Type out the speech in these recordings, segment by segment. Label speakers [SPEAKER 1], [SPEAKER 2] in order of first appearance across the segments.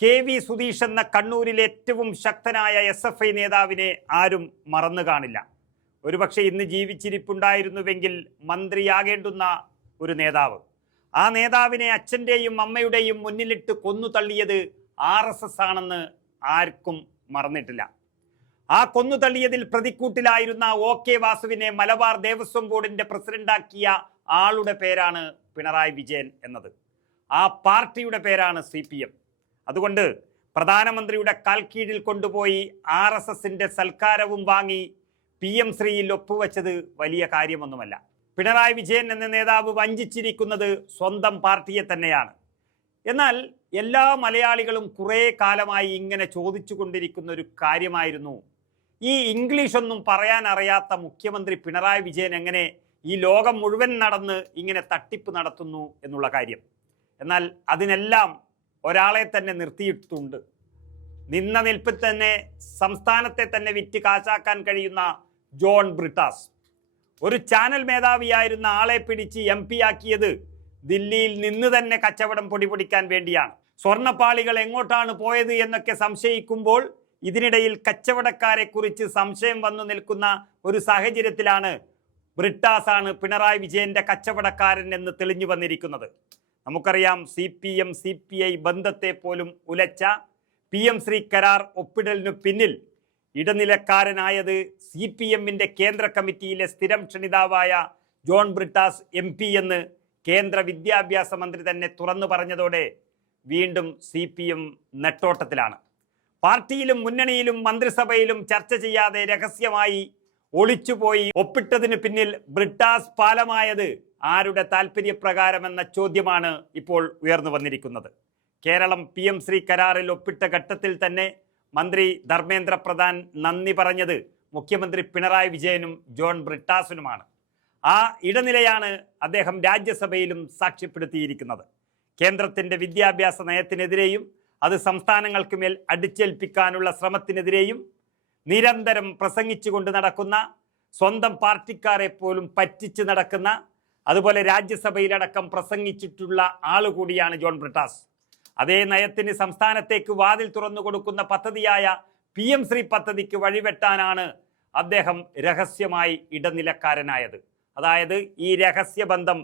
[SPEAKER 1] K V Sudheesh എന്ന കണ്ണൂരിലെ ഏറ്റവും ശക്തനായ എസ് എഫ് ഐ നേതാവിനെ ആരും മറന്നു കാണില്ല. ഒരുപക്ഷെ ഇന്ന് ജീവിച്ചിരിപ്പുണ്ടായിരുന്നുവെങ്കിൽ മന്ത്രിയാകേണ്ടുന്ന ഒരു നേതാവ്. ആ നേതാവിനെ അച്ഛന്റെയും അമ്മയുടെയും മുന്നിലിട്ട് കൊന്നു തള്ളിയത് ആർ എസ് എസ് ആണെന്ന് ആർക്കും മറന്നിട്ടില്ല. ആ കൊന്നു തള്ളിയതിൽ പ്രതിക്കൂട്ടിലായിരുന്ന ഒ കെ വാസുവിനെ മലബാർ ദേവസ്വം ബോർഡിന്റെ പ്രസിഡന്റാക്കിയ ആളുടെ പേരാണ് പിണറായി വിജയൻ എന്നത്. ആ പാർട്ടിയുടെ പേരാണ് സി പി എം. അതുകൊണ്ട് പ്രധാനമന്ത്രിയുടെ കാൽക്കീഴിൽ കൊണ്ടുപോയി ആർ എസ് എസിന്റെ സൽക്കാരവും വാങ്ങി പി എം ശ്രീയിൽ ഒപ്പുവെച്ചത് വലിയ കാര്യമൊന്നുമല്ല. പിണറായി വിജയൻ എന്ന നേതാവ് വഞ്ചിച്ചിരിക്കുന്നത് സ്വന്തം പാർട്ടിയെ തന്നെയാണ്. എന്നാൽ എല്ലാ മലയാളികളും കുറേ കാലമായി ഇങ്ങനെ ചോദിച്ചു കൊണ്ടിരിക്കുന്ന ഒരു കാര്യമായിരുന്നു. ഈ ഇംഗ്ലീഷ് ഒന്നും പറയാൻ അറിയാത്ത മുഖ്യമന്ത്രി പിണറായി വിജയൻ എങ്ങനെ ഈ ലോകം മുഴുവൻ നടന്ന് ഇങ്ങനെ തട്ടിപ്പ് നടത്തുന്നു എന്നുള്ള കാര്യം. എന്നാൽ അതിനെല്ലാം ഒരാളെ തന്നെ നിർത്തിയിട്ടുണ്ട്. നിന്ന നിൽപ്പിൽ തന്നെ സംസ്ഥാനത്തെ തന്നെ വിറ്റ് കാശാക്കാൻ കഴിയുന്ന ജോൺ ബ്രിട്ടാസ്. ഒരു ചാനൽ മേധാവിയായിരുന്ന ആളെ പിടിച്ച് എം പി ആക്കിയത് ദില്ലിയിൽ നിന്ന് തന്നെ കച്ചവടം പൊടിപൊടിക്കാൻ വേണ്ടിയാണ്. സ്വർണപ്പാളികൾ എങ്ങോട്ടാണ് പോയത് എന്നൊക്കെ സംശയിക്കുമ്പോൾ ഇതിനിടയിൽ കച്ചവടക്കാരെ കുറിച്ച് സംശയം വന്നു നിൽക്കുന്ന ഒരു സാഹചര്യത്തിലാണ് ബ്രിട്ടാസ് ആണ് പിണറായി വിജയന്റെ കച്ചവടക്കാരൻ എന്ന് തെളിഞ്ഞു വന്നിരിക്കുന്നത്. നമുക്കറിയാം C P M C P I ബന്ധത്തെ പോലും ഉലച്ച പി എം ശ്രീ കരാർ ഒപ്പിടലിനു പിന്നിൽ ഇടനിലക്കാരനായത് സി പി എമ്മിന്റെ കേന്ദ്ര കമ്മിറ്റിയിലെ സ്ഥിരം ക്ഷണിതാവായ ജോൺ ബ്രിട്ടാസ് എം പി എന്ന് കേന്ദ്ര വിദ്യാഭ്യാസ മന്ത്രി തന്നെ തുറന്നു പറഞ്ഞതോടെ വീണ്ടും സി പി എം നെട്ടോട്ടത്തിലാണ്. പാർട്ടിയിലും മുന്നണിയിലും മന്ത്രിസഭയിലും ചർച്ച ചെയ്യാതെ രഹസ്യമായി ഒളിച്ചുപോയി ഒപ്പിട്ടതിന് പിന്നിൽ ബ്രിട്ടാസ് പാലമായത് ആരുടെ താൽപ്പര്യപ്രകാരമെന്ന ചോദ്യമാണ് ഇപ്പോൾ ഉയർന്നു വന്നിരിക്കുന്നത്. കേരളം പി എം ശ്രീ കരാറിൽ ഒപ്പിട്ട ഘട്ടത്തിൽ തന്നെ മന്ത്രി ധർമ്മേന്ദ്ര പ്രധാൻ നന്ദി പറഞ്ഞത് മുഖ്യമന്ത്രി പിണറായി വിജയനും ജോൺ ബ്രിട്ടാസിനുമാണ്. ആ ഇടനിലയാണ് അദ്ദേഹം രാജ്യസഭയിലും സാക്ഷ്യപ്പെടുത്തിയിരിക്കുന്നത്. കേന്ദ്രത്തിന്റെ വിദ്യാഭ്യാസ നയത്തിനെതിരെയും അത് സംസ്ഥാനങ്ങൾക്ക് മേൽ അടിച്ചേൽപ്പിക്കാനുള്ള ശ്രമത്തിനെതിരെയും നിരന്തരം പ്രസംഗിച്ചുകൊണ്ട് നടക്കുന്ന സ്വന്തം പാർട്ടിക്കാരെ പോലും പറ്റിച്ച് നടക്കുന്ന അതുപോലെ രാജ്യസഭയിലടക്കം പ്രസംഗിച്ചിട്ടുള്ള ആളുകൂടിയാണ് ജോൺ ബ്രിട്ടാസ്. അതേ നയത്തിന് സംസ്ഥാനത്തേക്ക് വാതിൽ തുറന്നു കൊടുക്കുന്ന പദ്ധതിയായ പി എം ശ്രീ പദ്ധതിക്ക് വഴിവെട്ടാനാണ് അദ്ദേഹം രഹസ്യമായി ഇടനിലക്കാരനായത്. അതായത് ഈ രഹസ്യബന്ധം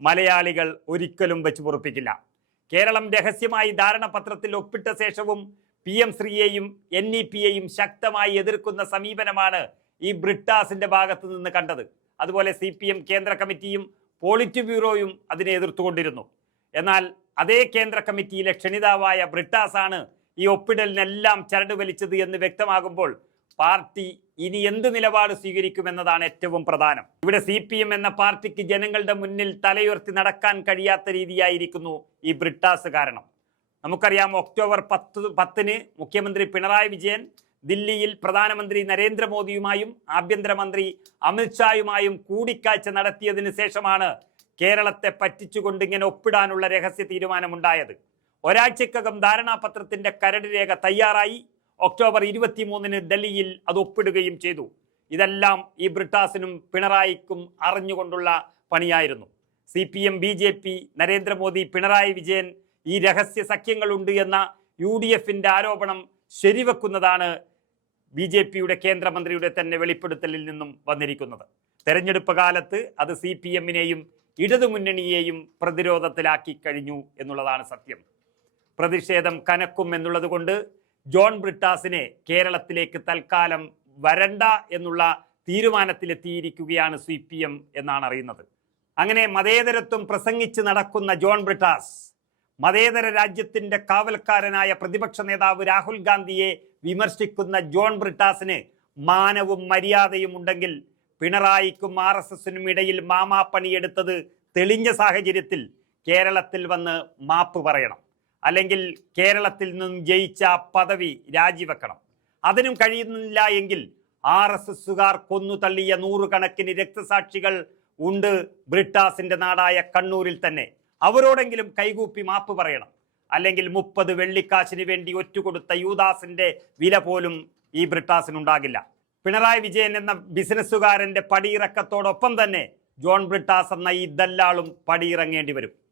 [SPEAKER 1] മലയാളികൾ ഒരിക്കലും വെച്ച് പൊറുപ്പിക്കില്ല. കേരളം രഹസ്യമായി ധാരണപത്രത്തിൽ ഒപ്പിട്ട ശേഷവും പി എം ശ്രീയെയും എൻ ഇ പിയെയും ശക്തമായി എതിർക്കുന്ന സമീപനമാണ് ഈ ബ്രിട്ടാസിന്റെ ഭാഗത്തു നിന്ന് കണ്ടത്. അതുപോലെ സി പി എം കേന്ദ്ര കമ്മിറ്റിയും പോളിറ്റ് ബ്യൂറോയും അതിനെ എതിർത്തുകൊണ്ടിരുന്നു. എന്നാൽ അതേ കേന്ദ്ര കമ്മിറ്റിയിലെ ക്ഷണിതാവായ ബ്രിട്ടാസ് ആണ് ഈ ഒപ്പിടലിനെല്ലാം ചരട് വലിച്ചത് എന്ന് വ്യക്തമാകുമ്പോൾ പാർട്ടി ഇനി എന്ത് നിലപാട് സ്വീകരിക്കുമെന്നതാണ് ഏറ്റവും പ്രധാനം. ഇവിടെ സി പി എം എന്ന പാർട്ടിക്ക് ജനങ്ങളുടെ മുന്നിൽ തലയുയർത്തി നടക്കാൻ കഴിയാത്ത രീതിയായിരിക്കുന്നു ഈ ബ്രിട്ടാസ് കാരണം. നമുക്കറിയാം ഒക്ടോബർ പത്ത് പത്തിന് മുഖ്യമന്ത്രി പിണറായി വിജയൻ ദില്ലിയിൽ പ്രധാനമന്ത്രി നരേന്ദ്രമോദിയുമായും ആഭ്യന്തരമന്ത്രി അമിത്ഷായുമായും കൂടിക്കാഴ്ച നടത്തിയതിന് ശേഷമാണ് കേരളത്തെ പറ്റിച്ചുകൊണ്ട് ഇങ്ങനെ ഒപ്പിടാനുള്ള രഹസ്യ തീരുമാനമുണ്ടായത്. ഒരാഴ്ചക്കകം ധാരണാപത്രത്തിന്റെ കരട് രേഖ തയ്യാറായി. ഒക്ടോബർ ഇരുപത്തിമൂന്നിന് ഡൽഹിയിൽ അത് ഒപ്പിടുകയും ചെയ്തു. ഇതെല്ലാം ഈ ബ്രിട്ടാസിനും പിണറായിക്കും അറിഞ്ഞുകൊണ്ടുള്ള പണിയായിരുന്നു. C P M B J P Narendra Modi Pinarayi Vijayan ഈ രഹസ്യ സഖ്യങ്ങളുണ്ട് എന്ന യു ഡി എഫിന്റെ ആരോപണം ശരിവെക്കുന്നതാണ് ബി ജെ പിയുടെ കേന്ദ്രമന്ത്രിയുടെ തന്നെ വെളിപ്പെടുത്തലിൽ നിന്നും വന്നിരിക്കുന്നത്. തെരഞ്ഞെടുപ്പ് കാലത്ത് അത് സി പി എമ്മിനെയും ഇടതുമുന്നണിയെയും പ്രതിരോധത്തിലാക്കി കഴിഞ്ഞു എന്നുള്ളതാണ് സത്യം. പ്രതിഷേധം കനക്കും എന്നുള്ളതുകൊണ്ട് ജോൺ ബ്രിട്ടാസിനെ കേരളത്തിലേക്ക് തൽക്കാലം വരണ്ട എന്നുള്ള തീരുമാനത്തിലെത്തിയിരിക്കുകയാണ് സി പി എം എന്നാണ് അറിയുന്നത്. അങ്ങനെ മതേതരത്വം പ്രസംഗിച്ച് നടക്കുന്ന ജോൺ ബ്രിട്ടാസ് മതേതര രാജ്യത്തിന്റെ കാവൽക്കാരനായ പ്രതിപക്ഷ നേതാവ് രാഹുൽ ഗാന്ധിയെ വിമർശിക്കുന്ന ജോൺ ബ്രിട്ടാസിന് മാനവും മര്യാദയും ഉണ്ടെങ്കിൽ പിണറായിക്കും ആർ എസ് എസിനും ഇടയിൽ മാമാപ്പണിയെടുത്തത് തെളിഞ്ഞ സാഹചര്യത്തിൽ കേരളത്തിൽ വന്ന് മാപ്പ് പറയണം. അല്ലെങ്കിൽ കേരളത്തിൽ നിന്നും ജയിച്ച പദവി രാജിവെക്കണം. അതിനും കഴിയുന്നില്ല എങ്കിൽ ആർ എസ് എസുകാർ കൊന്നു തള്ളിയ നൂറുകണക്കിന് രക്തസാക്ഷികൾ ഉണ്ട് ബ്രിട്ടാസിന്റെ നാടായ കണ്ണൂരിൽ തന്നെ. അവരോടെങ്കിലും കൈകൂപ്പി മാപ്പ് പറയണം. അല്ലെങ്കിൽ മുപ്പത് വെള്ളിക്കാശിന് വേണ്ടി ഒറ്റുകൊടുത്ത യൂദാസിന്റെ വില പോലും ഈ ബ്രിട്ടാസിനുണ്ടാകില്ല. പിണറായി വിജയൻ എന്ന ബിസിനസ്സുകാരന്റെ പടിയിറക്കത്തോടൊപ്പം തന്നെ ജോൺ ബ്രിട്ടാസ് എന്ന ഈ ദല്ലാളും പടിയിറങ്ങേണ്ടി വരും.